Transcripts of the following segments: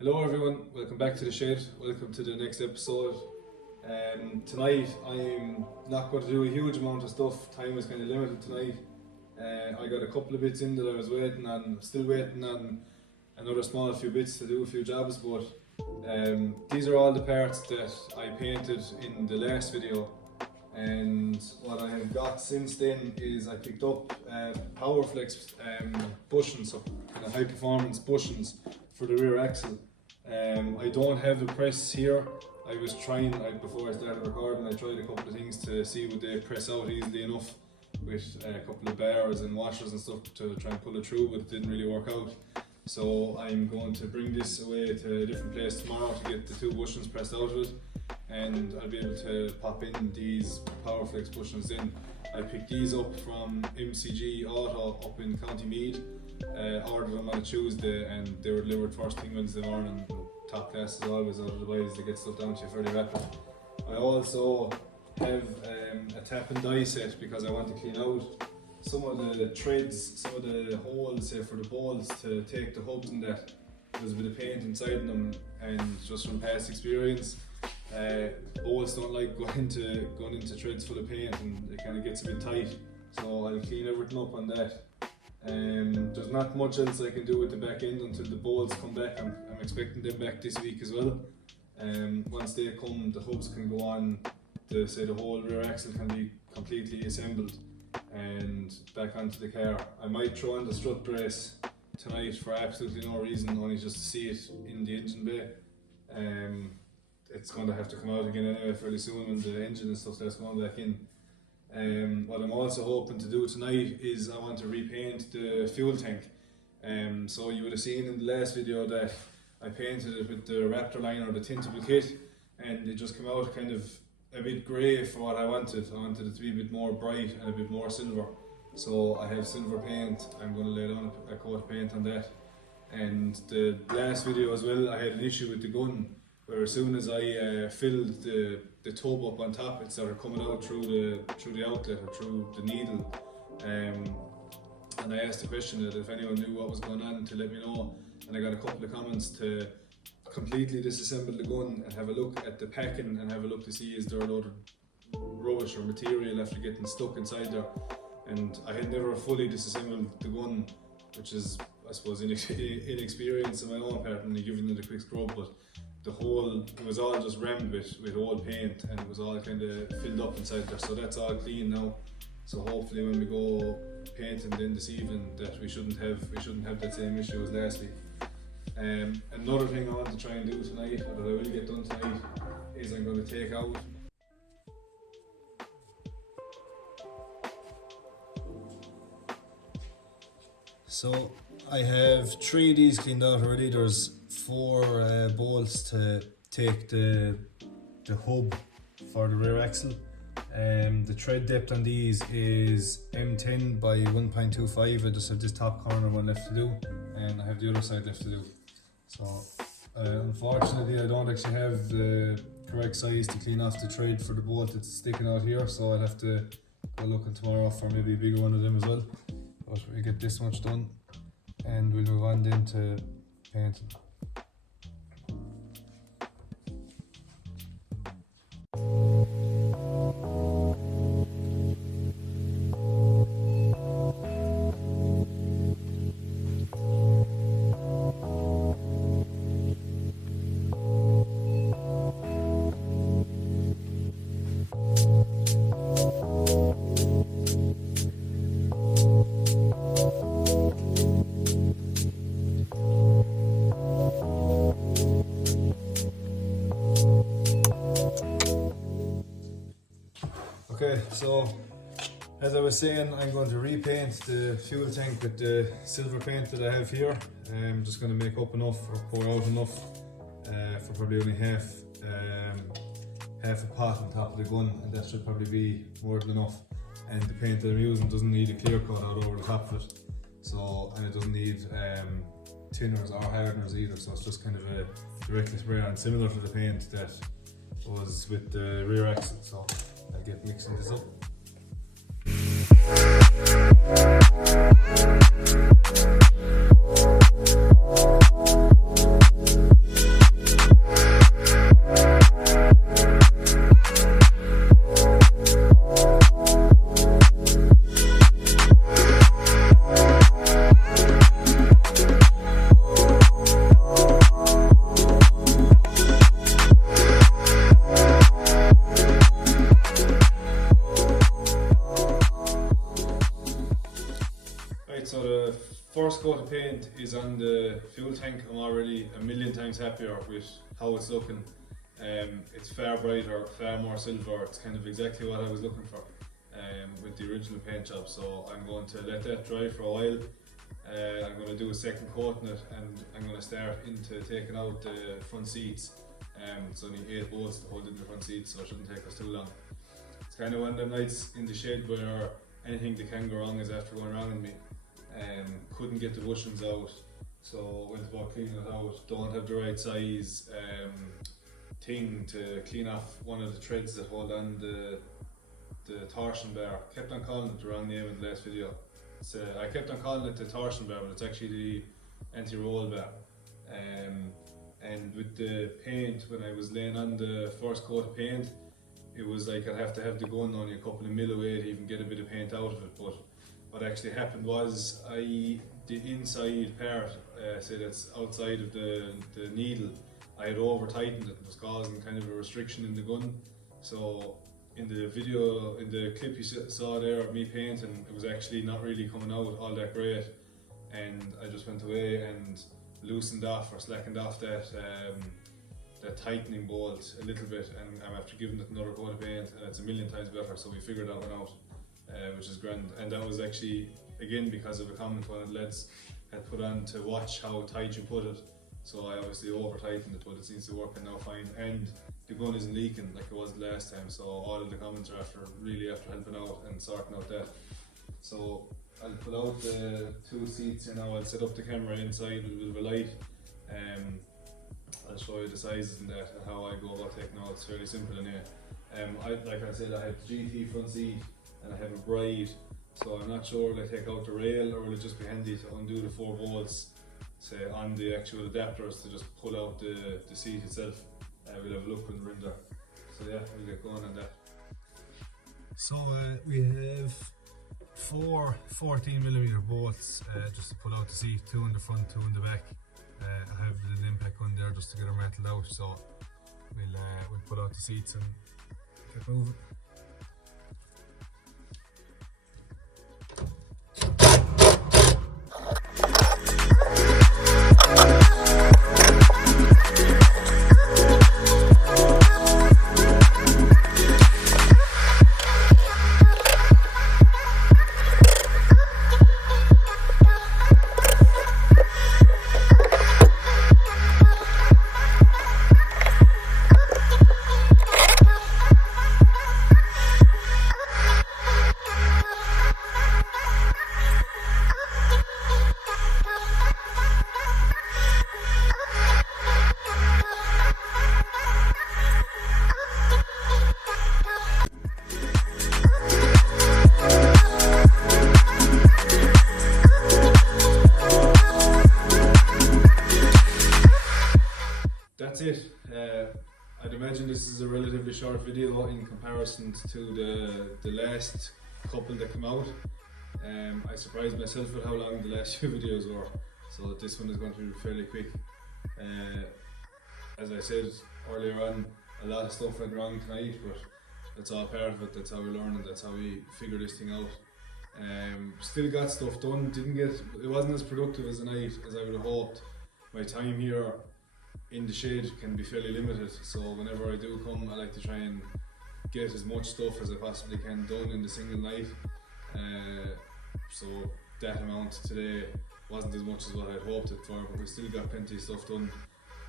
Hello everyone, welcome back to the shed, welcome to the next episode. Tonight I'm not going to do a huge amount of stuff, time is kind of limited tonight. I got a couple of bits in that I was waiting on, still waiting on another small few bits to do, a few jobs, but these are all the parts that I painted in the last video. And what I have got since then is I picked up Powerflex bushings, so kind of high performance bushings for the rear axle. I don't have the press here. I was trying, before I started recording, I tried a couple of things to see would they press out easily enough with a couple of bars and washers and stuff to try and pull it through, but it didn't really work out. So I'm going to bring this away to a different place tomorrow to get the two bushings pressed out of it, and I'll be able to pop in these Powerflex bushings in. I picked these up from MCG Auto up in County Meath. Ordered them on a Tuesday and they were delivered first thing Wednesday morning. Top class as always out of the ways, they get stuff down to you fairly rapid. I also have a tap and die set because I want to clean out some of the threads, some of the holes for the bolts to take the hubs and that. There's a bit of paint inside them, and just from past experience, bolts don't like going into threads full of paint and it kind of gets a bit tight. So I'll clean everything up on that. There's not much else I can do with the back end until the bolts come back. I'm expecting them back this week as well. Once they come, the hubs can go on, the whole rear axle can be completely assembled and back onto the car. I might throw on the strut brace tonight for absolutely no reason, only just to see it in the engine bay. It's going to have to come out again anyway fairly soon when the engine and stuff that's going back in. What I'm also hoping to do tonight is I want to repaint the fuel tank. So you would have seen in the last video that I painted it with the Raptor line or the tintable kit, and it just came out kind of a bit grey for what I wanted. I wanted it to be a bit more bright and a bit more silver. So I have silver paint. I'm going to lay down a coat of paint on that. And the last video as well, I had an issue with the gun where as soon as I filled the tub up on top, it started coming out through the outlet or through the needle. And I asked the question that if anyone knew what was going on to let me know, and I got a couple of comments to completely disassemble the gun and have a look at the packing and have a look to see is there a load of rubbish or material after getting stuck inside there. And I had never fully disassembled the gun, which is, I suppose, inexperience on my own part, and giving it a quick scrub, but it was all just rammed with old paint, and it was all kind of filled up inside there. So that's all clean now. So hopefully when we go painting then this evening, that we shouldn't have that same issue as last week. Another thing I want to try and do tonight, or that I will get done tonight, is I'm going to take out So I have 3 of these cleaned out already. There's 4 bolts to take the hub for the rear axle. The tread depth on these is M10 by 1.25. I just have this top corner one left to do, and I have the other side left to do. So unfortunately I don't actually have the correct size to clean off the tread for the bolt that's sticking out here, so I'll have to go looking tomorrow for maybe a bigger one of them as well. But we get this much done and we'll move on then to painting. Okay, so as I was saying, I'm going to repaint the fuel tank with the silver paint that I have here. I'm just going to make up enough or pour out enough for probably only half a pot on top of the gun, and that should probably be more than enough. And the paint that I'm using doesn't need a clear coat out over the top of it, so, and it doesn't need thinners or hardeners either, so it's just kind of a directly spray on, similar to the paint that was with the rear axle. So I'll get mixing this up. paint is on the fuel tank, I'm already a million times happier with how it's looking. It's far brighter, far more silver. It's kind of exactly what I was looking for with the original paint job. So I'm going to let that dry for a while. I'm going to do a second coat in it, and I'm going to start into taking out the front seats. It's only 8 bolts to hold in the front seats, so it shouldn't take us too long. It's kind of one of them nights in the shed where anything that can go wrong is after going wrong in me. Couldn't get the bushings out, so went about cleaning it out. Don't have the right size thing to clean off one of the threads that hold on the torsion bar. Kept on calling it the wrong name in the last video. I kept on calling it the torsion bar, but it's actually the anti-roll bar. And with the paint, when I was laying on the first coat of paint, it was like I'd have to have the gun only a couple of mil away to even get a bit of paint out of it. But what actually happened was the inside part, say that's outside of the needle, I had over tightened it. It was causing kind of a restriction in the gun. So in the video, in the clip you saw there of me painting, it was actually not really coming out all that great. And I just went away and loosened off or slackened off that tightening bolt a little bit, and I'm after giving it another coat of paint, and it's a million times better. So we figured that one out, which is grand. And that was actually again because of a comment one of the lads had put on to watch how tight you put it. So I obviously over tightened it, but it seems to be working now fine. And the gun isn't leaking like it was last time. So all of the comments are really after helping out and sorting out that. So I'll pull out the 2 seats and now I'll set up the camera inside with a bit of a light. I'll show you the sizes and that and how I go about taking out. It's fairly simple in here. Like I said, I have the GT front seat and I have a Bride, so I'm not sure will I take out the rail or will it just be handy to undo the 4 bolts, say on the actual adapters, to just pull out the seat itself. We'll have a look when we're in there. So yeah, we'll get going on that. So we have 4 14mm bolts just to pull out the seat, 2 in the front, 2 in the back. I have the impact gun there just to get them rattled out, so we'll pull out the seats and get moving. That's it. I'd imagine this is a relatively short video in comparison to the last couple that come out. I surprised myself with how long the last few videos were, so this one is going to be fairly quick. As I said earlier on, a lot of stuff went wrong tonight, but that's all part of it. That's how we learn and that's how we figure this thing out. Still got stuff done. It wasn't as productive as a night as I would have hoped. My time here in the shed can be fairly limited, so whenever I do come, I like to try and get as much stuff as I possibly can done in the single night. So that amount today wasn't as much as what I'd hoped it for, but we still got plenty of stuff done.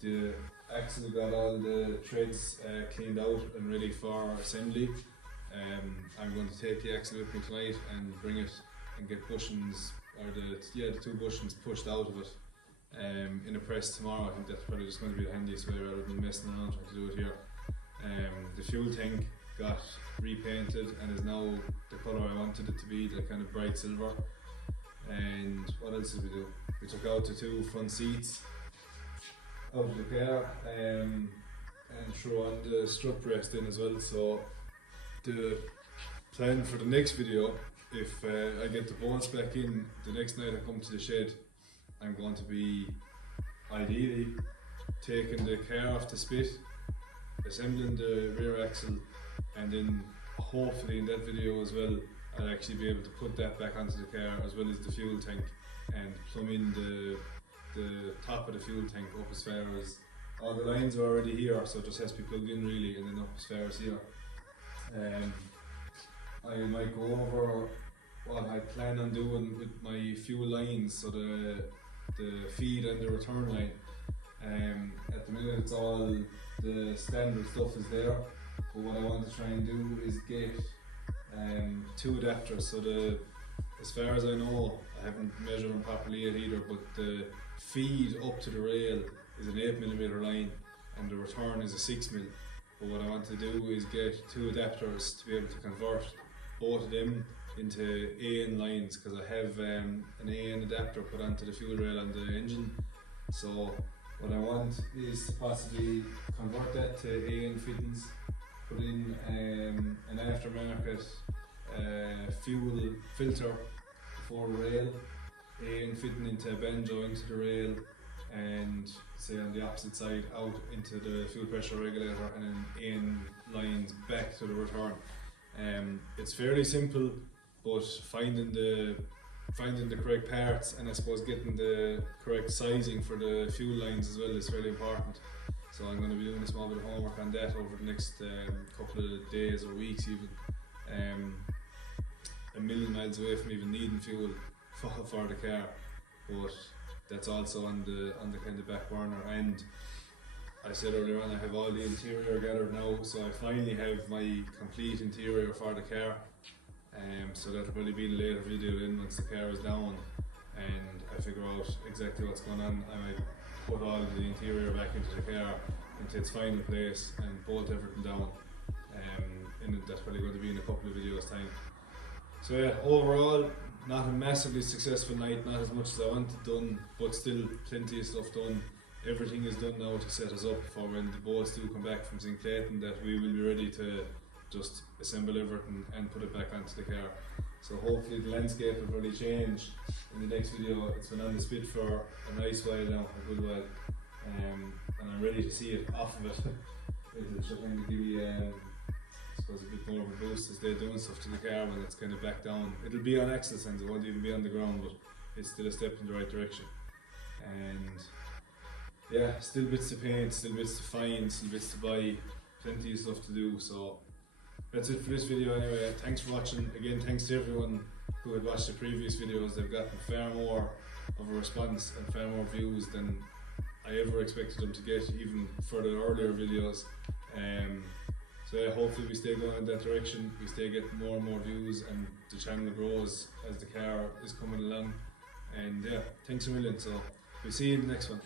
The axle got all the threads cleaned out and ready for assembly. I'm going to take the axle with me tonight and bring it and get bushings, or the 2 bushings pushed out of it in a press tomorrow. I think that's probably just going to be the handiest way rather than messing around trying to do it here. The fuel tank got repainted and is now the colour I wanted it to be, the kind of bright silver. And what else did we do? We took out the 2 front seats out of the car and threw on the strut rest in as well. So the plan for the next video, if I get the bolts back in the next night I come to the shed, I'm going to be ideally taking the car off the spit, assembling the rear axle, and then hopefully in that video as well I'll actually be able to put that back onto the car as well as the fuel tank, and plumb in the top of the fuel tank up as far as all the lines are already here, so it just has to be plugged in really, and then up as far as here. I might go over what I plan on doing with my fuel lines, so the feed and the return line. At the minute it's all the standard stuff is there, but what I want to try and do is get 2 adapters. So as far as I know, I haven't measured them properly yet either, but the feed up to the rail is an 8mm line and the return is a 6mm. But what I want to do is get 2 adapters to be able to convert both of them into AN lines, because I have an AN adapter put onto the fuel rail on the engine. So what I want is to possibly convert that to AN fittings, put in an aftermarket fuel filter for the rail, AN fitting into a banjo into the rail, and say on the opposite side out into the fuel pressure regulator, and then AN lines back to the return. It's fairly simple, but finding the correct parts, and I suppose getting the correct sizing for the fuel lines as well is fairly important. So I'm going to be doing a small bit of homework on that over the next couple of days or weeks even. A million miles away from even needing fuel for the car, but that's also on the kind of back burner. And I said earlier on, I have all the interior gathered now, so I finally have my complete interior for the car. So that'll probably be in a later video then once the car is down and I figure out exactly what's going on. I might put all of the interior back into the car, into its final place, and bolt everything down. And that's probably going to be in a couple of videos time. So yeah, overall, not a massively successful night, not as much as I wanted done, but still plenty of stuff done. Everything is done now to set us up for when the bolts do come back from zinc plating, that we will be ready to just assemble everything and put it back onto the car. So hopefully the landscape will really change in the next video. It's been on the spit for a nice while now, a good while, and I'm ready to see it off of it. It'll just kind of give you I suppose a bit more of a boost as they're doing stuff to the car when it's kind of back down. It'll be on axle and it won't even be on the ground, but it's still a step in the right direction. And yeah, still bits to paint, still bits to find, still bits to buy, plenty of stuff to do. So that's it for this video anyway. Thanks for watching. Again, thanks to everyone who had watched the previous videos. They've gotten far more of a response and far more views than I ever expected them to get, even for the earlier videos. So yeah, hopefully we stay going in that direction, we stay getting more and more views, and the channel grows as the car is coming along. And yeah, thanks a million. So we'll see you in the next one.